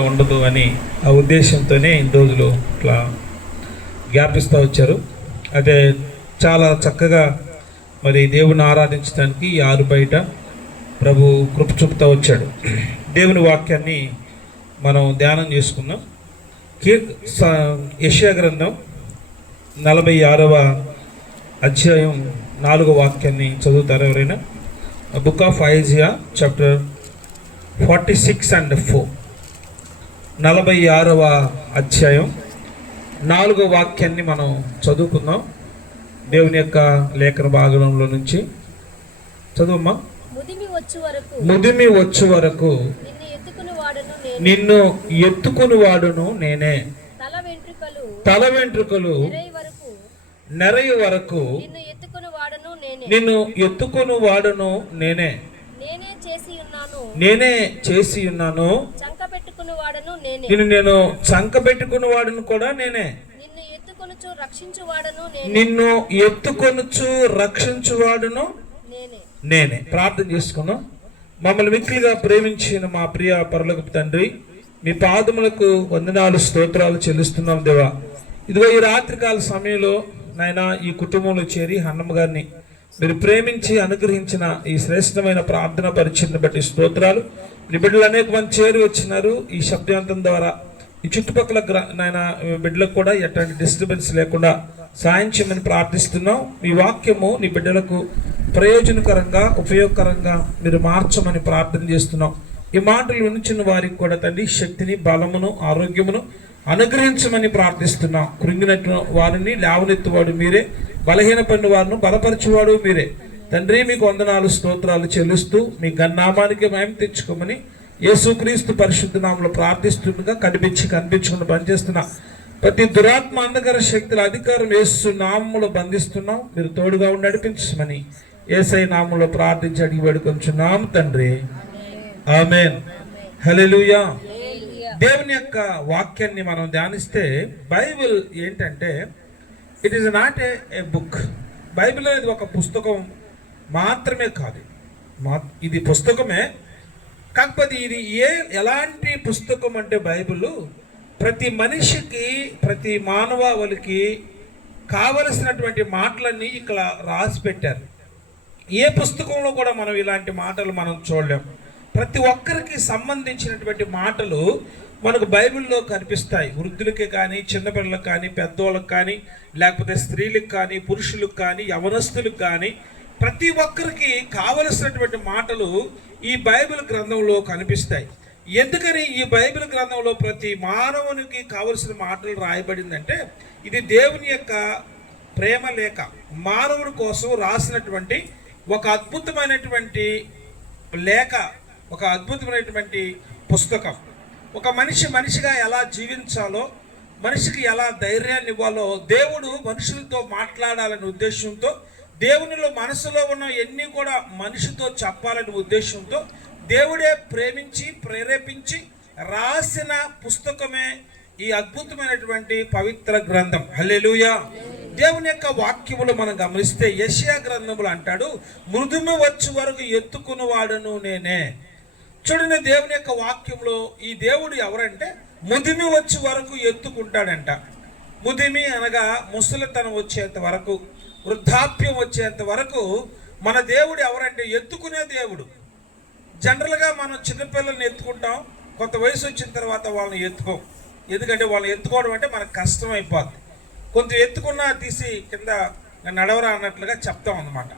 ఉండదు అని ఆ ఉద్దేశంతోనే ఇన్ని రోజులు ఇట్లా జ్ఞాపిస్తూ వచ్చారు. అదే చాలా చక్కగా మరి దేవుని ఆరాధించడానికి ఈ ఆరు బయట ప్రభు కృప చూపుతూ వచ్చాడు. దేవుని వాక్యాన్ని మనం ధ్యానం చేసుకుందాం. కీ యశా గ్రంథం నలభై ఆరవ అధ్యాయం నాలుగో వాక్యాన్ని చదువుతారు ఎవరైనా? Book of Isaiah chapter forty six and four. నలభై ఆరవ అధ్యాయం. నాలుగో వాక్యాన్ని మనం చదువుకుందాం. దేవుని యొక్క లేఖన భాగంలో నుంచి చదువమ్మా ముదిమి వచ్చు వరకు ముదిమి వచ్చు వరకు నిన్ను ఎత్తుకుని వాడను నేను. తల వెంట్రుకలు నెరయి వరకు నెరయి వరకు నిన్ను ఎత్తుకుని వాడను నేనే. నిన్ను ఎత్తుకుని వాడును నేనే. నేనే చేసి ఉన్నాను. వాడను నేనే. నిన్ను నేను చంక పెట్టుకుని వాడును కూడా నేనే. నిన్ను ఎత్తుకొనుచు రక్షించు వాడను నేనే. నిన్ను ఎత్తుకొనుచు రక్షించువాడును నేనే. నేనే. ప్రార్థన చేసుకున్నాం. మమ్మల్ని మిక్కిలిగా ప్రేమించిన మా ప్రియ పరలోకపు తండ్రి మీ పాదములకు వందనాలు స్తోత్రాలు చెల్లిస్తున్నాం దేవా. ఇదిగో ఈ రాత్రికాల సమయంలో నాయన ఈ కుటుంబంలో చేరి హన్నమ్మ గారిని మీరు ప్రేమించి అనుగ్రహించిన ఈ శ్రేష్టమైన ప్రార్థన పరిచయను బట్టి స్తోత్రాలు. బిడ్డలు అనేక మంది చేరి వచ్చినారు. ఈ శబ్దవంతం ద్వారా ఈ చుట్టుపక్కల నాయన బిడ్డలకు కూడా ఎట్లాంటి డిస్టర్బెన్స్ లేకుండా సాయం చేయమని ప్రార్థిస్తున్నాం. మీ వాక్యము నీ బిడ్డలకు ప్రయోజనకరంగా ఉపయోగకరంగా మీరు మార్చమని ప్రార్థన చేస్తున్నాం. ఈ మాటలు వినిచిన వారికి కూడా తండ్రి శక్తిని బలమును ఆరోగ్యమును అనుగ్రహించమని ప్రార్థిస్తున్నాం. కృంగినట్టు వారిని లేవనెత్తువాడు మీరే. బలహీన పడిన వారిని బలపరచువాడు మీరే. తండ్రి మీకు వందనాలు స్తోత్రాలు చెల్లిస్తూ మీ గన్నామానికి మయం తెచ్చుకోమని యేసుక్రీస్తు పరిశుద్ధ నామంలో ప్రార్థిస్తుండగా కనిపించి కనిపించకుండా పనిచేస్తున్నా ప్రతి దురాత్మ అంధకర శక్తుల అధికారం యేసు నామములో బంధిస్తున్నాం. మీరు తోడుగా ఉండి నడిపించమని ఏసై నామంలో ప్రార్థించి అడిగి వేడుకొంచున్నాం తండ్రి. ఆమెన్. హలెలుయా దేవుని యొక్క వాక్యాన్ని మనం ధ్యానిస్తే బైబిల్ ఏంటంటే it is not a book Bible అనేది ఒక పుస్తకం మాత్రమే కాదు. మా ఇది పుస్తకమే. కాకపోతే ఇది ఏ ఎలాంటి పుస్తకం అంటే బైబిల్? ప్రతి మనిషికి ప్రతి మానవాళికి కావలసినటువంటి మాటలన్నీ ఇక్కడ రాసి పెట్టారు. ఏ పుస్తకంలో కూడా మనం ఇలాంటి మాటలు మనం చూడలేము ప్రతి ఒక్కరికి సంబంధించినటువంటి మాటలు మనకు బైబిల్లో కనిపిస్తాయి. వృద్ధులకి కానీ చిన్నపిల్లలకు కానీ పెద్దోళ్ళకి కానీ లేకపోతే స్త్రీలకు కానీ పురుషులకు కానీ యవనస్తులకు కానీ ప్రతి ఒక్కరికి కావలసినటువంటి మాటలు ఈ బైబిల్ గ్రంథంలో కనిపిస్తాయి. ఎందుకని ఈ బైబిల్ గ్రంథంలో ప్రతి మానవునికి కావలసిన మాటలు రాయబడిందంటే ఇది దేవుని యొక్క ప్రేమ లేఖ మానవుడి కోసం రాసినటువంటి ఒక అద్భుతమైనటువంటి లేఖ ఒక అద్భుతమైనటువంటి పుస్తకం. ఒక మనిషి మనిషిగా ఎలా జీవించాలో మనిషికి ఎలా ధైర్యాన్ని ఇవ్వాలో దేవుడు మనుషులతో మాట్లాడాలనే ఉద్దేశంతో దేవునిలో మనసులో ఉన్న ఎన్ని కూడా మనిషితో చెప్పాలనే ఉద్దేశంతో దేవుడే ప్రేమించి ప్రేరేపించి రాసిన పుస్తకమే ఈ అద్భుతమైనటువంటి పవిత్ర గ్రంథం. హల్లెలూయా. దేవుని యొక్క వాక్యములు మనం గమనిస్తే యషియా గ్రంథములు అంటాడు మృదుము వచ్చి వరకు ఎత్తుకుని వాడును నేనే. చూడండి దేవుని యొక్క వాక్యంలో ఈ దేవుడు ఎవరంటే ముదిమి వచ్చి వరకు ఎత్తుకుంటాడంట. ముదిమి అనగా ముసలితనం వచ్చేంత వరకు వృద్ధాప్యం వచ్చేంత వరకు మన దేవుడు ఎవరంటే ఎత్తుకునే దేవుడు. జనరల్గా మనం చిన్నపిల్లల్ని ఎత్తుకుంటాం కొంత వయసు వచ్చిన తర్వాత వాళ్ళని ఎత్తుకోం. ఎందుకంటే వాళ్ళని ఎత్తుకోవడం అంటే మనకు కష్టం అయిపోద్ది. కొంత ఎత్తుకున్నా తీసి కింద నడవరా అన్నట్లుగా చెప్తాం అన్నమాట.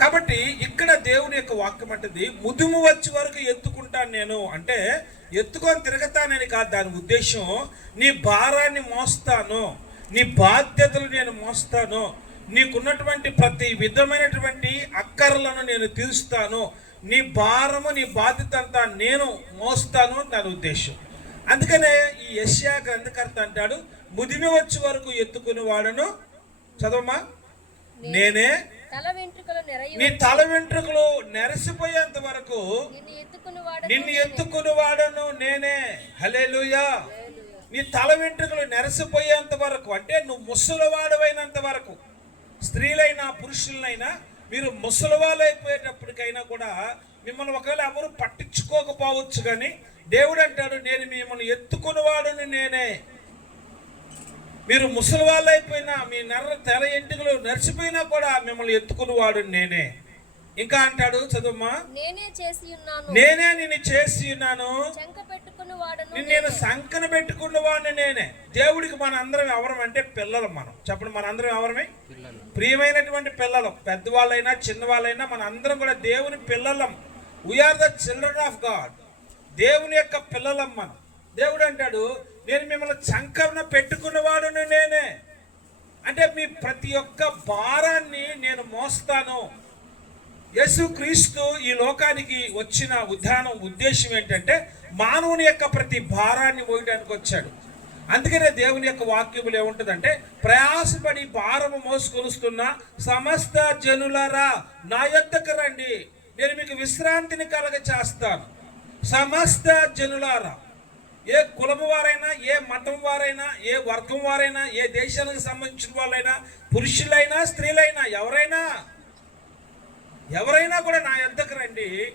కాబట్టి ఇక్కడ దేవుని యొక్క వాక్యం అంటది ముదుము వచ్చే వరకు ఎత్తుకుంటాను నేను. అంటే ఎత్తుకొని తిరగతానని కాదు దాని ఉద్దేశం నీ భారాన్ని మోస్తాను నీ బాధ్యతలు నేను మోస్తాను నీకున్నటువంటి ప్రతి విధమైనటువంటి అక్కర్లను నేను తీరుస్తాను. నీ భారము నీ బాధ్యత అంతా నేను మోస్తాను దాని ఉద్దేశం. అందుకనే ఈ యశ్యా గ్రంథకర్త అంటాడు ముదిమి వచ్చే వరకు ఎత్తుకుని వాడను. చదవమ్మా. నేనే నీ తల వెంట్రుకలు నెరసిపోయేంత వరకు నిన్ను ఎత్తుకుని వాడను నిన్ను ఎత్తుకుని వాడను నేనే. హలేలుయా నీ తల వెంట్రుకలు నెరసిపోయేంత వరకు అంటే నువ్వు ముసలివాడవైనంత వరకు స్త్రీలైనా పురుషులైనా మీరు ముసలివాళ్ళు అయిపోయేటప్పటికైనా కూడా మిమ్మల్ని ఒకవేళ ఎవరు పట్టించుకోకపోవచ్చు కానీ దేవుడు అంటాడు నేను మిమ్మల్ని ఎత్తుకునేవాడుని నేనే. మీరు ముసలి వాళ్ళు అయిపోయినా మీ నర్ర తెల ఎంటుకలు నడిచిపోయినా కూడా మిమ్మల్ని ఎత్తుకునేవాడు నేనే. ఇంకా అంటాడు చదువుమా నేనే చేసి ఉన్నాను. నేనే నిన్ను చేసి ఉన్నాను. వాడను నేను సంకన పెట్టుకున్నవాడిని నేనే. దేవుడికి మన అందరం ఎవరం అంటే పిల్లలు మనం. చెప్పండి మన అందరం ఎవరమే ప్రియమైనటువంటి పిల్లలు పెద్దవాళ్ళైనా చిన్నవాళ్ళైనా మన అందరం కూడా దేవుని పిల్లలం. We are the children of God దేవుని యొక్క పిల్లలం మనం. దేవుడు అంటాడు నేను మిమ్మల్ని చంకన పెట్టుకున్నవాడుని నేనే. అంటే మీ ప్రతి ఒక్క భారాన్ని నేను మోస్తాను. యేసుక్రీస్తు ఈ లోకానికి వచ్చిన ఉద్యానం ఉద్దేశం ఏంటంటే మానవుని యొక్క ప్రతి భారాన్ని మోయడానికి వచ్చాడు. అందుకనే దేవుని యొక్క వాక్యములు ఏముంటుందంటే ప్రయాసపడి భారము మోసుకొలుస్తున్న సమస్త జనులరా నా యొద్దకు రండి. నేను మీకు విశ్రాంతిని కలగ చేస్తాను సమస్త జనులారా ఏ కులము వారైనా ఏ మతం వారైనా ఏ వర్గం వారైనా ఏ దేశానికి సంబంధించిన వాళ్ళైనా పురుషులైనా స్త్రీలైనా ఎవరైనా ఎవరైనా కూడా నా యొద్దకు రండి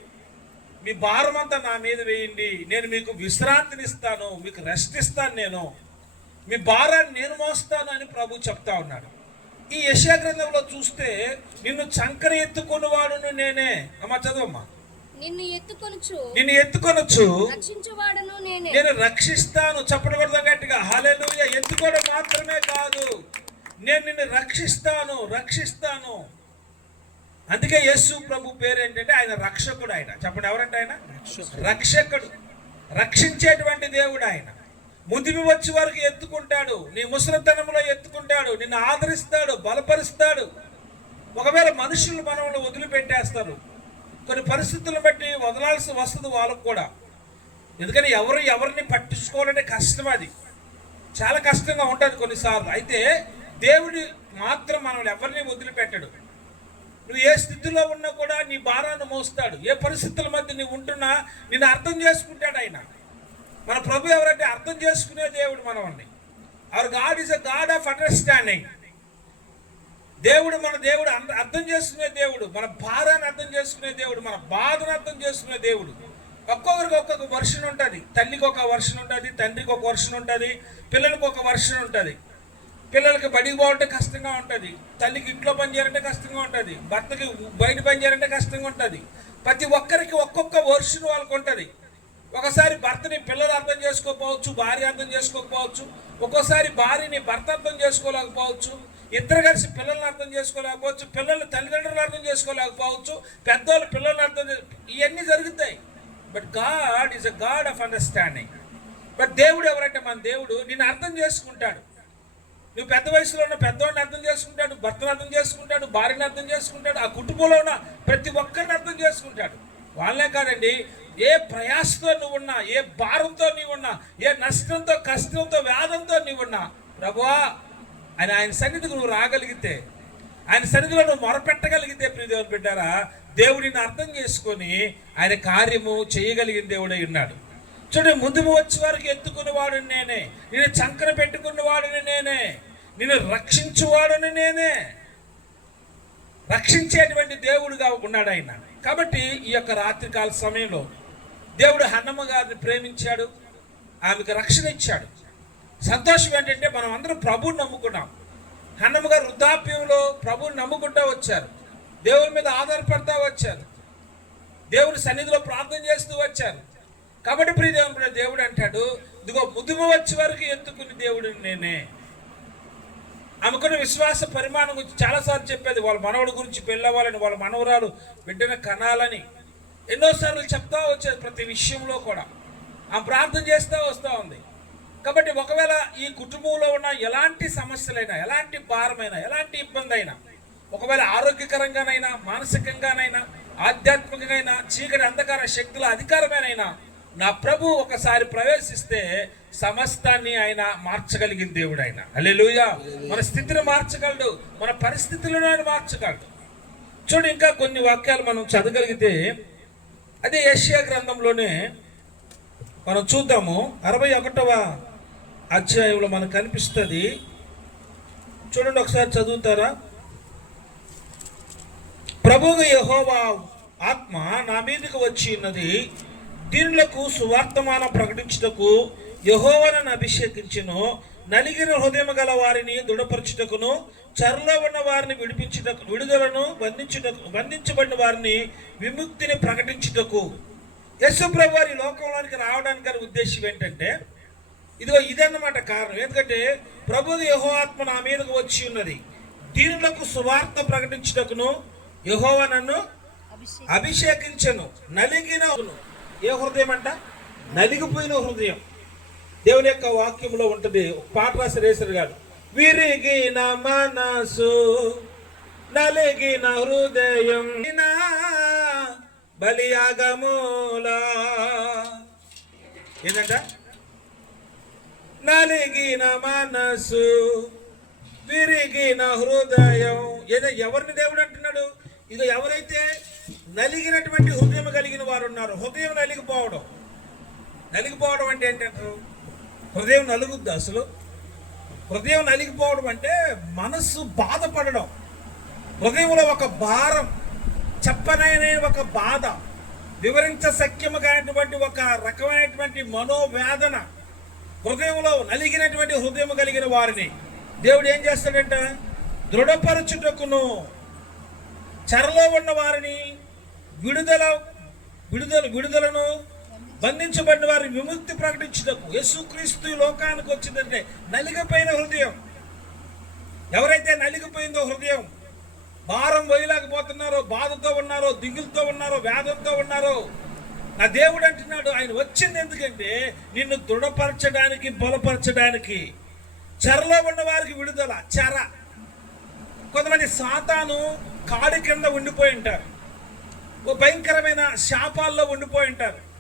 మీ భారం అంతా నా మీద వేయండి నేను మీకు విశ్రాంతినిస్తాను మీకు రెస్ట్ ఇస్తాను నేను మీ భారాన్ని నేను మోస్తాను అని ప్రభు చెప్తా ఉన్నాడు. ఈ యశా గ్రంథంలో చూస్తే నిన్ను చంకర ఎత్తుకున్నవాడును నేనే. అమ్మా చదవమ్మా. నిన్ను ఎత్తుకొనుచు. నిన్ను ఎత్తుకొనొచ్చు రక్షించువాడను నేనే. నేను రక్షిస్తాను. చప్పటి కొడదాం గట్టిగా హల్లెలూయా ఎత్తుకోవడం మాత్రమే కాదు నేను నిన్ను రక్షిస్తాను రక్షిస్తాను. అందుకే యేసు ప్రభు పేరు ఏంటంటే ఆయన రక్షకుడు ఆయన. చెప్పండి ఎవరంటే ఆయన? రక్షకుడు. రక్షించేటువంటి దేవుడు ఆయన. ముదిమి వచ్చే వరకు ఎత్తుకుంటాడు. నీ ముసలితనంలో ఎత్తుకుంటాడు. నిన్ను ఆదరిస్తాడు బలపరుస్తాడు. ఒకవేళ మనుషులు మనల్ని వదిలిపెట్టేస్తారు. కొన్ని పరిస్థితులను బట్టి వదలాల్సి వస్తుంది వాళ్ళకు కూడా. ఎందుకని ఎవరు ఎవరిని పట్టించుకోవాలంటే కష్టం అది. చాలా కష్టంగా ఉంటుంది కొన్నిసార్లు. అయితే దేవుడి మాత్రం మనల్ని ఎవరిని వదిలిపెట్టడు. నువ్వు ఏ స్థితిలో ఉన్నా కూడా నీ భారాన్ని మోస్తాడు. ఏ పరిస్థితుల మధ్య నువ్వు ఉంటున్నా నిన్ను అర్థం చేసుకుంటాడు ఆయన. మన ప్రభు ఎవరంటే అర్థం చేసుకునే దేవుడు మనల్ని our God is a God of understanding దేవుడు మన దేవుడు అర్థం చేసుకునే దేవుడు. మన భారాన్ని అర్థం చేసుకునే దేవుడు. మన బాధను అర్థం చేసుకునే దేవుడు. ఒక్కొక్కరికి ఒక్కొక్క వర్షన్ ఉంటుంది. తల్లికి ఒక వర్షన్ ఉంటుంది తండ్రికి ఒక వర్షన్ ఉంటుంది పిల్లలకు ఒక వర్షన్ ఉంటుంది. పిల్లలకి బడికి పోవాలంటే కష్టంగా ఉంటుంది. తల్లికి ఇంట్లో పని చేయాలంటే కష్టంగా ఉంటుంది. భర్తకి బయట పని చేయాలంటే కష్టంగా ఉంటుంది. ప్రతి ఒక్కరికి ఒక్కొక్క వర్షన్ వాళ్ళకు ఉంటుంది. ఒకసారి భర్తని పిల్లలు అర్థం చేసుకోకపోవచ్చు భార్య అర్థం చేసుకోకపోవచ్చు. ఒక్కోసారి భార్యని భర్త అర్థం చేసుకోలేకపోవచ్చు. ఇద్దరు కలిసి పిల్లల్ని అర్థం చేసుకోలేకపోవచ్చు. పిల్లలు తల్లిదండ్రులు అర్థం చేసుకోలేకపోవచ్చు. పెద్దోళ్ళు పిల్లల్ని అర్థం ఇవన్నీ జరుగుతాయి. But God is a God of understanding but దేవుడు ఎవరంటే మన దేవుడు నేను అర్థం చేసుకుంటాడు. నువ్వు పెద్ద వయసులో ఉన్న పెద్దవాడిని అర్థం చేసుకుంటాడు భర్తను అర్థం చేసుకుంటాడు భార్యని అర్థం చేసుకుంటాడు ఆ కుటుంబంలో ఉన్న ప్రతి ఒక్కరిని అర్థం చేసుకుంటాడు. వాళ్ళే కాదండి ఏ ప్రయాసతో నువ్వు ఉన్నా ఏ భారంతో నీవున్నా ఏ నష్టంతో కష్టంతో వ్యాధంతో నీవు ఉన్నా ప్రభువా అని ఆయన సన్నిధికి నువ్వు రాగలిగితే ఆయన సన్నిధిలో నువ్వు మొరపెట్టగలిగితే ప్రియదేవుని బిడ్డారా దేవుడిని అర్థం చేసుకొని ఆయన కార్యము చేయగలిగిన దేవుడై ఉన్నాడు. చూడండి ముందుకు వచ్చే వరకు ఎత్తుకున్నవాడు నేనే నేను చంకన పెట్టుకున్నవాడిని నేనే. నిన్ను రక్షించువాడని నేనే. రక్షించేటువంటి దేవుడుగా ఉన్నాడు ఆయన. కాబట్టి ఈ యొక్క రాత్రికాల సమయంలో దేవుడు హన్నమ్మ గారిని ప్రేమించాడు. ఆమెకు రక్షణ ఇచ్చాడు. సంతోషం ఏంటంటే మనం అందరం ప్రభువుని నమ్ముకున్నాం. హన్నమ్మ గారు వృద్ధాప్యంలో ప్రభువుని నమ్ముకుంటూ వచ్చారు. దేవుని మీద ఆధారపడతా వచ్చారు. దేవుని సన్నిధిలో ప్రార్థన చేస్తూ వచ్చారు. కాబట్టి ప్రియ దేవుడు అంటాడు ఇదిగో ముదుము వచ్చే వరకు ఎత్తుకుని దేవుడు నేనే. ఆమెకున్న విశ్వాస పరిమాణం గురించి చాలాసార్లు చెప్పేది వాళ్ళ మనవడి గురించి పెళ్ళవ్వాలని వాళ్ళ మనవరాలు బిడ్డను కనాలని. ఎన్నోసార్లు చెప్తా వచ్చేది ప్రతి విషయంలో కూడా. ఆమె ప్రార్థన చేస్తూ వస్తూ ఉంది. కాబట్టి ఒకవేళ ఈ కుటుంబంలో ఉన్న ఎలాంటి సమస్యలైనా ఎలాంటి భారమైనా ఎలాంటి ఇబ్బంది అయినా ఒకవేళ ఆరోగ్యకరంగానైనా మానసికంగానైనా ఆధ్యాత్మికంగా చీకటి అంధకార శక్తుల అధికారమేనైనా నా ప్రభు ఒకసారి ప్రవేశిస్తే సమస్తాన్ని ఆయన మార్చగలిగిన దేవుడు ఆయన. అల్లెలుయ మన స్థితిని మార్చగలడు. మన పరిస్థితులను ఆయన మార్చగలడు. చూడు ఇంకా కొన్ని వాక్యాలు మనం చదవగలిగితే అదే ఏషియా గ్రంథంలోనే మనం చూద్దాము. అరవై ఒకటవ అధ్యాయంలో మనకు కనిపిస్తుంది. చూడండి ఒకసారి చదువుతారా? ప్రభువు యెహోవా ఆత్మ నా మీదకి వచ్చి ఉన్నది. దీనులకు సువార్తమానం ప్రకటించుటకు యహోవనను అభిషేకించును. నలిగిన హృదయం గల వారిని దృఢపరచుటకును చెరలో ఉన్న వారిని విడిపించుటకు విడుదలను బంధించుటకు బంధించబడిన వారిని విముక్తిని ప్రకటించుటకు. యశు ప్రభు వారి లోకంలోనికి రావడానికి గల ఉద్దేశం ఏంటంటే ఇదిగో ఇదన్నమాట కారణం. ఎందుకంటే ప్రభు యహో ఆత్మ నా మీదకు వచ్చి ఉన్నది. దీనులకు సువార్త ప్రకటించుటకును యహోవ నన్ను అభిషేక్ అభిషేకించను. నలిగిన ఏ హృదయం అంట నలిగిపోయిన హృదయం. దేవుని యొక్క వాక్యంలో ఉంటుంది. పాట రాసి గారు గారు. విరిగిన మనసు నలిగిన హృదయం నా బలియాగమూలా. ఏంటంట? నలిగిన మనసు విరిగిన హృదయం. ఏదో ఎవరిని దేవుడు అంటున్నాడు? ఇది ఎవరైతే నలిగినటువంటి హృదయం కలిగిన వారు ఉన్నారు హృదయం నలిగిపోవడం. నలిగిపోవడం అంటే ఏంటంటారు? హృదయం నలుగుద్ది అసలు. హృదయం నలిగిపోవడం అంటే మనస్సు బాధపడడం. హృదయంలో ఒక భారం చెప్పనైన ఒక బాధ వివరించ సఖ్యము ఒక రకమైనటువంటి మనోవేదన హృదయంలో నలిగినటువంటి హృదయం కలిగిన వారిని. దేవుడు ఏం చేస్తాడంట? దృఢపరచుటకును చెరలో ఉన్న వారిని విడుదల విడుదల విడుదలను బంధించబడిన వారి విముక్తి ప్రకటించుటకు యేసుక్రీస్తు లోకానికి వచ్చిందంటే నలిగిపోయిన హృదయం. ఎవరైతే నలిగిపోయిందో హృదయం భారం వేయలేకపోతున్నారో బాధతో ఉన్నారో దిగులతో ఉన్నారో వేదంతో ఉన్నారో నా దేవుడు అంటున్నాడు ఆయన వచ్చింది ఎందుకంటే నిన్ను దృఢపరచడానికి బలపరచడానికి చెరలో ఉన్న వారికి విడుదల చెర. కొంతమంది సాతాను కాడి కింద ఉండిపోయి ఉంటారు. ఓ భయంకరమైన శాపాల్లో ఉండిపోయి ఉంటారు.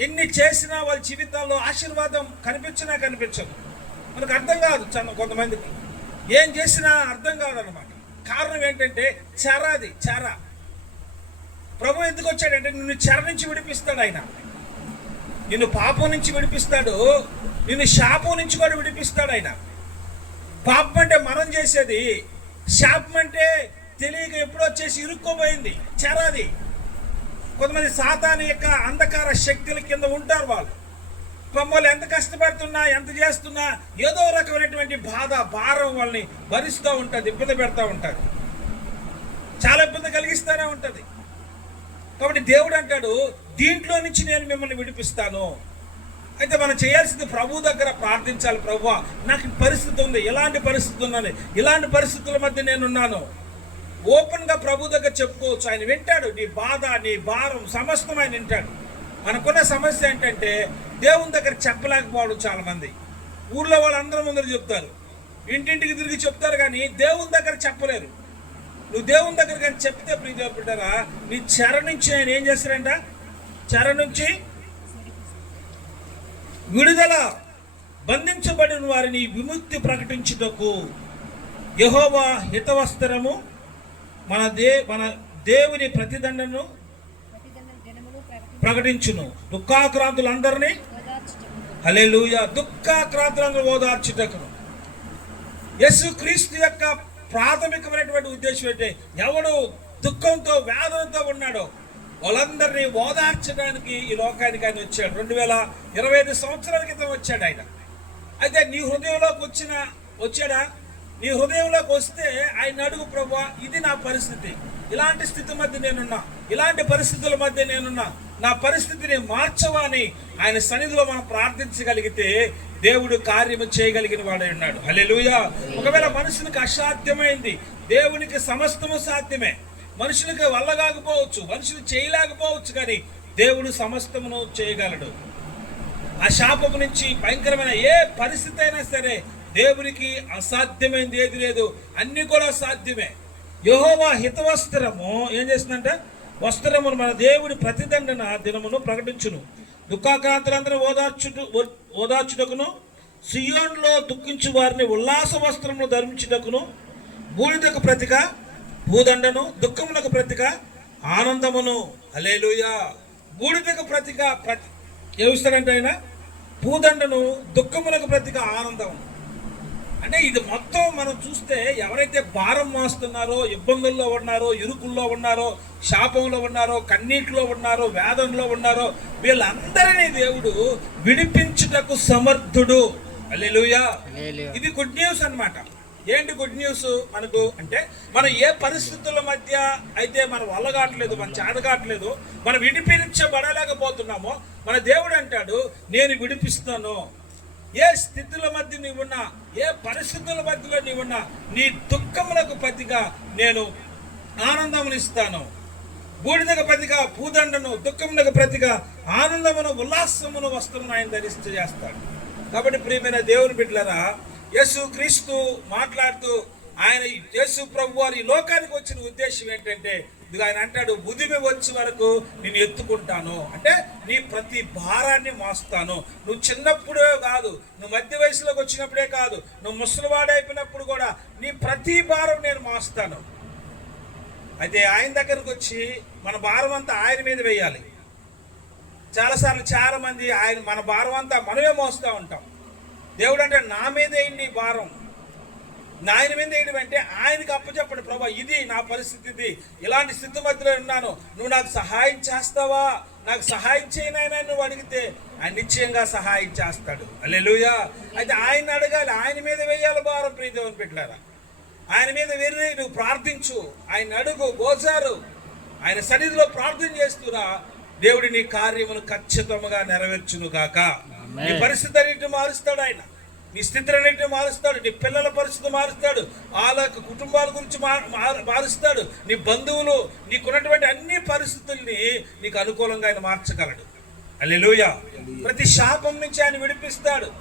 ఎన్ని చేసినా వాళ్ళ జీవితాల్లో ఆశీర్వాదం కనిపించినా కనిపించదు. మనకు అర్థం కాదు చాలా కొంతమందికి. ఏం చేసినా అర్థం కాదనమాట కారణం ఏంటంటే చెరాది చెర. ప్రభు ఎందుకు వచ్చాడంటే నిన్ను చెర నుంచి విడిపిస్తాడు ఆయన. నిన్ను పాపం నుంచి విడిపిస్తాడు. నిన్ను శాపం నుంచి కూడా విడిపిస్తాడు ఆయన. పాపం అంటే మనం చేసేది. శాపం అంటే తెలియక ఎప్పుడో వచ్చేసి ఇరుక్కోపోయింది. చెరాది కొంతమంది సాతాను యొక్క అంధకార శక్తుల కింద ఉంటారు వాళ్ళు. వాళ్ళు ఎంత కష్టపడుతున్నా ఎంత చేస్తున్నా ఏదో రకమైనటువంటి బాధ భారం వాళ్ళని భరిస్తూ ఉంటుంది ఇబ్బంది పెడతా ఉంటారు చాలా ఇబ్బంది కలిగిస్తూనే ఉంటుంది. కాబట్టి దేవుడు అంటాడు దీంట్లో నుంచి నేను మిమ్మల్ని విడిపిస్తాను. అయితే మనం చేయాల్సింది ప్రభు దగ్గర ప్రార్థించాలి. ప్రభు నాకు పరిస్థితి ఉంది. ఎలాంటి పరిస్థితి ఉన్నాను ఇలాంటి పరిస్థితుల మధ్య నేనున్నాను. ఓపెన్గా ప్రభు దగ్గర చెప్పుకోవచ్చు. ఆయన వింటాడు. నీ బాధ నీ భారం సమస్తం ఆయన వింటాడు. మనకున్న సమస్య ఏంటంటే దేవుని దగ్గర చెప్పలేకపోవడం చాలా మంది ఊర్లో వాళ్ళందరూ ముందర చెప్తారు. ఇంటింటికి తిరిగి చెప్తారు కానీ దేవుని దగ్గర చెప్పలేరు. నువ్వు దేవుని దగ్గర కానీ చెప్తే ప్రీతి బిడ్డరా నీ చెర నుంచి ఆయన ఏం చేస్తారంట చెర నుంచి విడుదల బంధించబడిన వారిని విముక్తి ప్రకటించుటకు. యహోవా హితవస్త్రము మన దే మన దేవుని ప్రతిదండను ప్రకటించును. దుఃఖాక్రాంతులందరినీ ఓదార్చుటకు హల్లెలూయా. దుఃఖాక్రాంతులను ఓదార్చుటకును. యేసు క్రీస్తు యొక్క ప్రాథమికమైనటువంటి ఉద్దేశం ఏంటి? ఎవడు దుఃఖంతో వేదనతో ఉన్నాడో వాళ్ళందరినీ ఓదార్చడానికి ఈ లోకానికి ఆయన వచ్చాడు. రెండు వేల ఇరవై ఐదు సంవత్సరాల క్రితం వచ్చాడు ఆయన. అయితే నీ హృదయంలోకి వచ్చిన వచ్చాడా? నీ హృదయంలోకి వస్తే ఆయన అడుగు ప్రభా ఇది నా పరిస్థితి. ఇలాంటి స్థితి మధ్య నేనున్నా. ఇలాంటి పరిస్థితుల మధ్య నేనున్నా. నా పరిస్థితిని మార్చవా అని ఆయన సన్నిధిలో మనం ప్రార్థించగలిగితే దేవుడు కార్యము చేయగలిగిన వాడై ఉన్నాడు. హల్లెలూయా. ఒకవేళ మనుషునికి అసాధ్యమైంది దేవునికి సమస్తము సాధ్యమే. మనుషునికి వల్ల కాకపోవచ్చు మనుషులు చేయలేకపోవచ్చు కానీ దేవుడు సమస్తమును చేయగలడు. ఆ శాపము నుంచి భయంకరమైన ఏ పరిస్థితి అయినా సరే దేవునికి అసాధ్యమైనది ఏది లేదు. అన్ని కూడా సాధ్యమే. యహోవా హితవస్త్రము ఏం చేస్తుందంటే? వస్త్రమును మన దేవుడి ప్రతిదండన దినమును ప్రకటించును. దుఃఖాక్రాంతులందరూ ఓదార్చుట ఓదార్చుటకును సియోన్లో దుఃఖించు వారిని ఉల్లాస వస్త్రమును ధరించుటకును బూడిదకు ప్రతిక భూదండను దుఃఖమునకు ప్రతిక ఆనందమును. అలేలుయా బూడిదకు ప్రతిక ప్రతి ఏమిస్తాడంటే ఆయన? భూదండను దుఃఖమునకు ప్రతిక ఆనందం అంటే ఇది మొత్తం మనం చూస్తే ఎవరైతే భారం మోస్తున్నారో ఇబ్బందుల్లో ఉన్నారో ఇరుకుల్లో ఉన్నారో శాపంలో ఉన్నారో కన్నీటిలో ఉన్నారో వేదంలో ఉన్నారో వీళ్ళందరినీ దేవుడు విడిపించుటకు సమర్థుడు. అల్లెలుయా ఇది గుడ్ న్యూస్ అన్నమాట. ఏంటి గుడ్ న్యూస్ మనకు? అంటే మనం ఏ పరిస్థితుల మధ్య అయితే మన వల్ల కావట్లేదు మన చేత కావట్లేదు మనం విడిపించబడలేకపోతున్నామో మన దేవుడు అంటాడు నేను విడిపిస్తాను ఏ స్థితుల మధ్య నీవున్నా ఏ పరిస్థితుల మధ్యలో నీవున్నా నీ దుఃఖములకు ప్రతిగా నేను ఆనందమునిస్తాను. బూడిదకు ప్రతిగా పూదండను దుఃఖమునకు ప్రతిగా ఆనందమును ఉల్లాసమును వస్త్రమును ఆయన ధరిస్తూ చేస్తాడు. కాబట్టి ప్రియమైన దేవుని బిడ్డలరా యేసు క్రీస్తు మాట్లాడుతూ ఆయన యేసు ప్రభు వారి ఈ లోకానికి వచ్చిన ఉద్దేశం ఏంటంటే ఇది ఆయన అంటాడు ఉదిమి వచ్చే వరకు నేను ఎత్తుకుంటాను. అంటే నీ ప్రతి భారాన్ని మోస్తాను. నువ్వు చిన్నప్పుడే కాదు నువ్వు మధ్య వయసులోకి వచ్చినప్పుడే కాదు నువ్వు ముసలివాడైపోయినప్పుడు కూడా నీ ప్రతి భారం నేను మోస్తాను. అయితే ఆయన దగ్గరకు వచ్చి మన భారం అంతా ఆయన మీద వేయాలి. చాలాసార్లు చాలామంది ఆయన మన భారం అంతా మనమే మోస్తూ ఉంటాం. దేవుడు అంటే నా మీద వేయండి ఈ భారం. నా ఆయన మీద వేయడం అంటే ఆయనకి అప్పచెప్పండి ప్రభా ఇది నా పరిస్థితి ఇది ఇలాంటి స్థితి మధ్యలో ఉన్నాను. నువ్వు నాకు సహాయం చేస్తావా? నాకు సహాయం చేయనైనా నువ్వు అడిగితే ఆయన నిశ్చయంగా సహాయం చేస్తాడు. అల్లెలుయా అయితే ఆయన అడగాలి ఆయన మీద వేయాలి భారం ప్రీతివని పెట్టారా ఆయన మీద వెర్రి నువ్వు ప్రార్థించు. ఆయన అడుగు గోచారు ఆయన సన్నిధిలో ప్రార్థన చేస్తున్నా దేవుడి నీ కార్యమును ఖచ్చితంగా నెరవేర్చును గాక నీ పరిస్థితి అన్నింటిని మారుస్తాడు ఆయన. నీ స్థితిని అన్నింటిని మారుస్తాడు నీ పిల్లల పరిస్థితి మారుస్తాడు వాళ్ళ యొక్క కుటుంబాల గురించి మారుస్తాడు నీ బంధువులు నీకున్నటువంటి అన్ని పరిస్థితుల్ని నీకు అనుకూలంగా ఆయన మార్చగలడు. అల్లెలుయ ప్రతి శాపం నుంచి ఆయన విడిపిస్తాడు.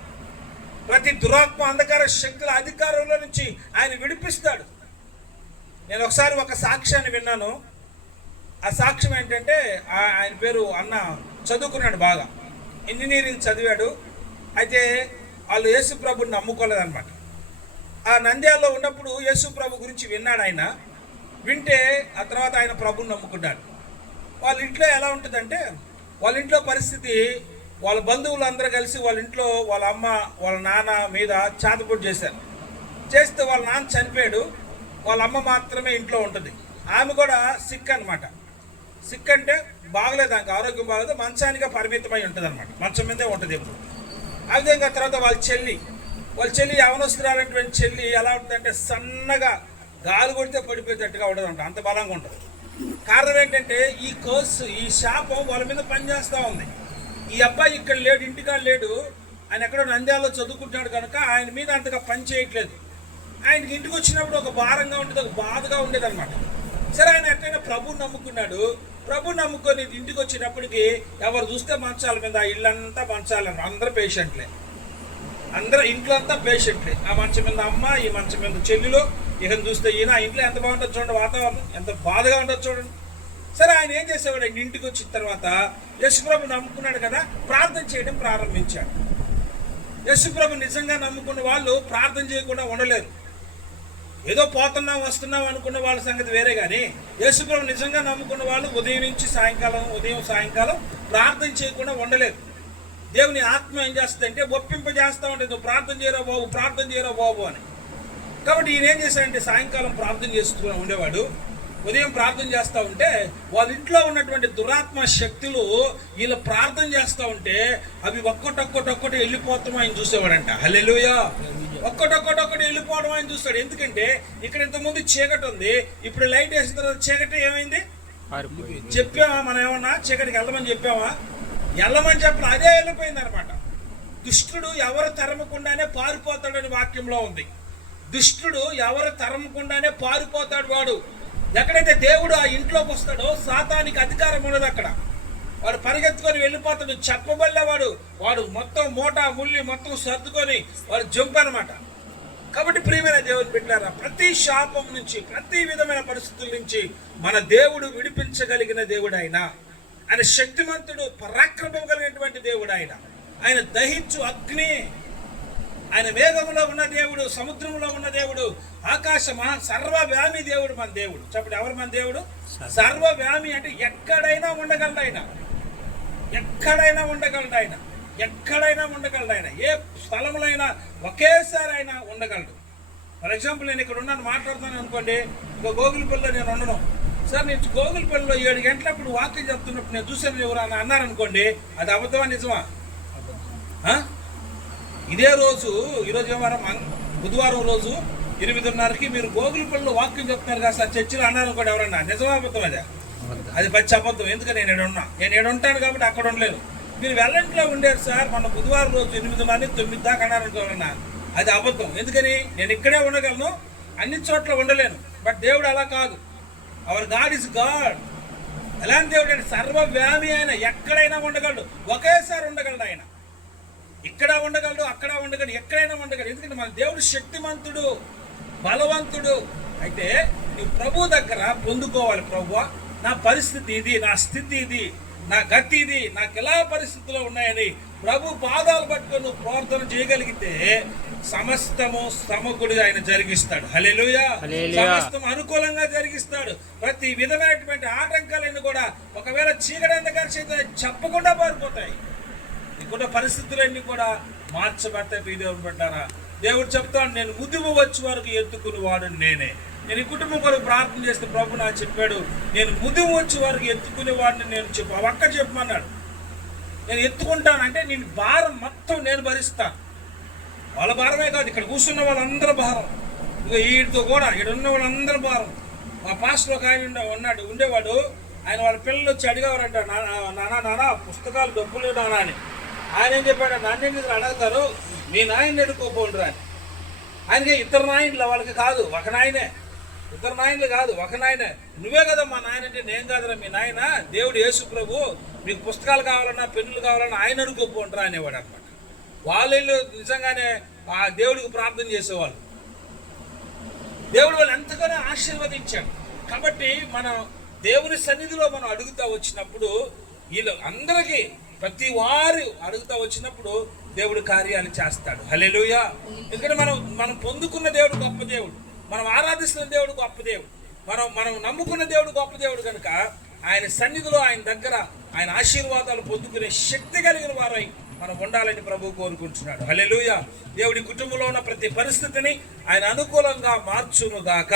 ప్రతి దురాత్మ అంధకార శక్తుల అధికారంలో నుంచి ఆయన విడిపిస్తాడు. నేను ఒకసారి ఒక సాక్ష్యాన్ని విన్నాను. ఆ సాక్ష్యం ఏంటంటే ఆ- ఆయన పేరు అన్న చదువుకున్నాడు బాగా. ఇంజనీరింగ్ చదివాడు. అయితే వాళ్ళు యేసు ప్రభుని నమ్ముకోలేదన్నమాట. ఆ నంద్యాలలో ఉన్నప్పుడు యేసు ప్రభు గురించి విన్నాడు ఆయన. వింటే ఆ తర్వాత ఆయన ప్రభుని నమ్ముకున్నాడు. వాళ్ళ ఇంట్లో ఎలా ఉంటుందంటే వాళ్ళ ఇంట్లో పరిస్థితి వాళ్ళ బంధువులు అందరూ కలిసి వాళ్ళ ఇంట్లో వాళ్ళ అమ్మ వాళ్ళ నాన్న మీద చాతపొట్టు చేశారు. చేస్తే వాళ్ళ నాన్న చనిపోయాడు. వాళ్ళ అమ్మ మాత్రమే ఇంట్లో ఉంటుంది. ఆమె కూడా సిక్ అనమాట సిక్ అంటే బాగలేదు ఆరోగ్యం బాగలేదు మంచానిగా పరిమితమై ఉంటుంది అనమాట మంచం మీదే ఉంటుంది ఎప్పుడు. ఆ విధంగా తర్వాత వాళ్ళ చెల్లి వాళ్ళ చెల్లి యవనస్తురాలైనటువంటి చెల్లి ఎలా ఉంటుందంటే సన్నగా గాలి కొడితే పడిపోయేటట్టుగా ఉండదు అంట అంత బలంగా ఉంటుంది. కారణం ఏంటంటే ఈ కోర్సు ఈ శాపం వాళ్ళ మీద పనిచేస్తూ ఉంది. ఈ అబ్బాయి ఇక్కడ లేడు ఇంటికాడ లేడు ఆయన ఎక్కడో నంద్యాలలో చదువుకుంటున్నాడు కనుక ఆయన మీద అంతగా పని చేయట్లేదు. ఆయనకి ఇంటికి వచ్చినప్పుడు ఒక భారంగా ఉండేది ఒక బాధగా ఉండేది అనమాట సరే ఆయన ఎట్లయినా ప్రభు నమ్ముకున్నాడు. ప్రభు నమ్ముకొని ఇంటికి వచ్చినప్పటికి ఎవరు చూస్తే మంచాల మీద ఆ ఇల్లంతా మంచాలని అందరూ పేషెంట్లే. అందరూ ఇంట్లో అంతా పేషెంట్లే. ఆ మంచం మీద అమ్మ ఈ మంచం మీద చెల్లెలు ఇకను చూస్తే ఈయన ఆ ఇంట్లో ఎంత బాగుంటుంది చూడండి వాతావరణం ఎంత బాధగా ఉండదు చూడండి. సరే ఆయన ఏం చేసేవాడు? ఆయన ఇంటికి వచ్చిన తర్వాత యశుప్రభు నమ్ముకున్నాడు కదా ప్రార్థన చేయడం ప్రారంభించాడు. యశుప్రభు నిజంగా నమ్ముకున్న వాళ్ళు ప్రార్థన చేయకుండా ఉండలేరు. ఏదో పోతున్నాం వస్తున్నాం అనుకున్న వాళ్ళ సంగతి వేరే కానీ యేసుప్రభు నిజంగా నమ్ముకున్న వాళ్ళు ఉదయం నుంచి సాయంకాలం ఉదయం సాయంకాలం ప్రార్థన చేయకుండా ఉండలేదు దేవుని ఆత్మ ఏం చేస్తుందంటే ఒప్పింప చేస్తా ఉంటుంది నువ్వు ప్రార్థన చేయరా బాబు ప్రార్థన చేయరా బాబు అని. కాబట్టి ఈయన ఏం చేశాడంటే సాయంకాలం ప్రార్థన చేసుకుని ఉండేవాడు. ఉదయం ప్రార్థన చేస్తూ ఉంటే వాళ్ళ ఇంట్లో ఉన్నటువంటి దురాత్మ శక్తులు వీళ్ళు ప్రార్థన చేస్తూ ఉంటే అవి ఒక్కటొక్కటొక్కటి వెళ్ళిపోతాం ఆయన చూసేవాడంట. హల్లెలూయా! ఒక్కటొక్కటొక్కటి వెళ్ళిపోవడం ఆయన చూస్తాడు. ఎందుకంటే ఇక్కడ ఇంతకుముందు చీకటి ఉంది. ఇప్పుడు లైట్ వేసిన తర్వాత చీకటి ఏమైంది? చెప్పామా మనం ఏమన్నా చీకటికి వెళ్ళమని చెప్పామా వెళ్ళమని చెప్పిన అదే వెళ్ళిపోయింది అనమాట దుష్టుడు ఎవరు తరమకుండానే పారిపోతాడని వాక్యంలో ఉంది. దుష్టుడు ఎవరు తరమకుండానే పారిపోతాడు వాడు. ఎక్కడైతే దేవుడు ఆ ఇంట్లోకి వస్తాడో సాతానికి అధికారం ఉండదు అక్కడ. వాడు పరిగెత్తుకొని వెళ్ళిపోతాడు. చెప్పబల్లేవాడు వాడు మొత్తం మూట ముల్లి మొత్తం సర్దుకొని వాడు జంప్ అనమాట కాబట్టి ప్రియమైన దేవుని బిడ్డారా ప్రతి శాపం నుంచి ప్రతి విధమైన పరిస్థితుల నుంచి మన దేవుడు విడిపించగలిగిన దేవుడు ఆయన ఆయన శక్తిమంతుడు పరాక్రమం కలిగినటువంటి దేవుడు ఆయన ఆయన దహించు అగ్ని ఆయన మేఘంలో ఉన్న దేవుడు సముద్రంలో ఉన్న దేవుడు ఆకాశ మహా సర్వవ్యామి దేవుడు మన దేవుడు. చెప్పండి ఎవరు మన దేవుడు? సర్వవ్యామి అంటే ఎక్కడైనా ఉండగలడు ఆయన ఎక్కడైనా ఉండగలడు ఆయన. ఎక్కడైనా ఉండగలడు ఆయన. ఏ స్థలంలో అయినా ఒకేసారి ఆయన ఉండగలడు. ఫర్ ఎగ్జాంపుల్ నేను ఇక్కడ ఉన్నాను మాట్లాడుతాను అనుకోండి ఇంకో గోగులపల్లిలో నేను ఉండను. సార్ నేను గోగులపల్లిలో ఏడు గంటలప్పుడు వాక్యం చెప్తున్నప్పుడు నేను చూసాను ఎవరు అని అన్నారనుకోండి అది అబద్ధమా నిజమా? ఇదే రోజు ఈరోజు ఏమారా బుధవారం రోజు ఎనిమిదిన్నరకి మీరు గోగులపల్లిలో వాక్యం చెప్తున్నారు కదా సార్ చర్చిలో అన్నారు అనుకోండి ఎవరన్నా? నిజమా అబద్ధం అదే? అది పచ్చి అబద్ధం. ఎందుకని నేను ఏడు నేను ఏడు ఉంటాను కాబట్టి అక్కడ ఉండలేను. మీరు వెల్లంట్లో ఉండేది సార్. మన బుధవారం రోజు ఎనిమిది మంది తొమ్మిది దాకా అన్నారనుకోవాలన్నా అది అబద్ధం. ఎందుకని? నేను ఇక్కడే ఉండగలను. అన్ని చోట్ల ఉండలేను. బట్ దేవుడు అలా కాదు. అవర్ గాడ్ ఇస్ గాడ్ ఎలాంటి దేవుడు అంటే సర్వవ్యామి ఆయన ఎక్కడైనా ఉండగలడు. ఒకేసారి ఉండగలడు ఆయన. ఇక్కడ ఉండగలడు అక్కడ ఉండగలడు ఎక్కడైనా ఉండగలడు. ఎందుకంటే మన దేవుడు శక్తిమంతుడు బలవంతుడు. అయితే నీ ప్రభు దగ్గర పొందుకోవాలి ప్రభు. నా పరిస్థితి ఇది నా స్థితి ఇది నా గతి ఇది నాకు ఎలా పరిస్థితులు ఉన్నాయని ప్రభు పాదాలు పట్టుకొని నువ్వు ప్రార్థన చేయగలిగితే సమస్తము సమకుడు ఆయన జరిగిస్తాడు. హల్లెలూయా. సమస్తం అనుకూలంగా జరిగిస్తాడు. ప్రతి విధమైనటువంటి ఆటంకాలన్నీ కూడా ఒకవేళ చీకటి చేత చెప్పకుండా పారిపోతాయి. నీకున్న పరిస్థితులన్నీ కూడా మార్చబడతాయి. మీ దేవుడు పెట్టారా? దేవుడు చెప్తాడు నేను ముదుము వచ్చే వరకు ఎత్తుకుని వాడు నేనే. నేను ఈ కుటుంబం కొరకు ప్రార్థన చేస్తే ప్రభు నాకు చెప్పాడు నేను ముదుము వచ్చే వారికి ఎత్తుకునే వాడిని నేను చెప్పు ఆ ఒక్క చెప్పమన్నాడు. నేను ఎత్తుకుంటానంటే నేను భారం మొత్తం నేను భరిస్తాను వాళ్ళ భారమే కాదు ఇక్కడ కూర్చున్న వాళ్ళందరి భారం. ఇంకా వీటితో కూడా ఇక్కడ ఉన్న వాళ్ళందరి భారం. మా పాస్టర్ ఒక ఆయన ఉండే- ఉన్నాడు ఉండేవాడు ఆయన వాళ్ళ పిల్లలు వచ్చి అడిగేవారంట నానా నానా నానా పుస్తకాలు డబ్బులు నానా అని. ఆయన ఏం చెప్పాడు నాన్న నిధులు అడగతారు? మీ నాయన్ని ఎడుకోపోండి అని. ఆయనకి ఇద్దరు నాయనలు వాళ్ళకి కాదు ఒక నాయనే. ఇద్దరు నాయనలు కాదు ఒక నాయన. నువ్వే కదా మా నాయన అంటే నేను కాదురా మీ నాయన. దేవుడు యేసు ప్రభు మీకు పుస్తకాలు కావాలన్నా పెన్నులు కావాలన్నా ఆయన అడుక్కోపోండిరా అనేవాడు అనమాట వాళ్ళు నిజంగానే ఆ దేవుడికి ప్రార్థన చేసేవాళ్ళు. దేవుడు వాళ్ళు ఎంతగానో ఆశీర్వదించాడు. కాబట్టి మనం దేవుని సన్నిధిలో మనం అడుగుతా వచ్చినప్పుడు వీళ్ళు అందరికీ ప్రతి వారు అడుగుతా వచ్చినప్పుడు దేవుడు కార్యాలు చేస్తాడు. హల్లెలూయా. ఎందుకంటే మనం మనం పొందుకున్న దేవుడు గొప్ప దేవుడు. మనం ఆరాధిస్తున్న దేవుడు గొప్ప దేవుడు. మనం మనం నమ్ముకున్న దేవుడు గొప్ప దేవుడు కనుక ఆయన సన్నిధిలో ఆయన దగ్గర ఆయన ఆశీర్వాదాలు పొందుకునే శక్తి కలిగిన వారై మనం ఉండాలని ప్రభు కోరుకుంటున్నాడు. హలెలుయ దేవుడి కుటుంబంలో ఉన్న ప్రతి పరిస్థితిని ఆయన అనుకూలంగా మార్చునుగాక.